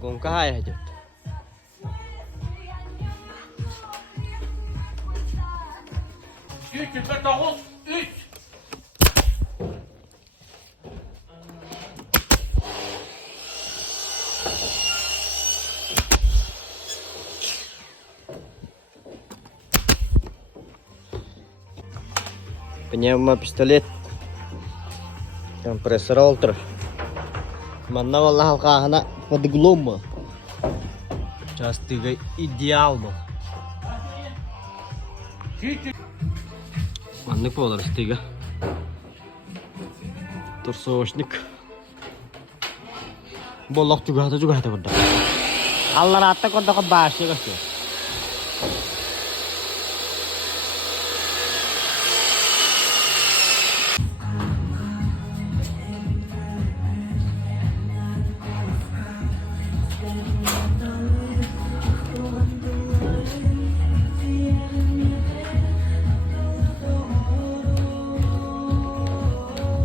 Gong kahai aja. Üç, bir dokuz, üç. Pneumo pistolet. Kompresor ultra. Mana wallah halkahana pada glom. Jas 3 ideal mah. Mana polar 3. Tersosnik. Bolak juga ada pada. Allah rata kau tak kebas ya guys.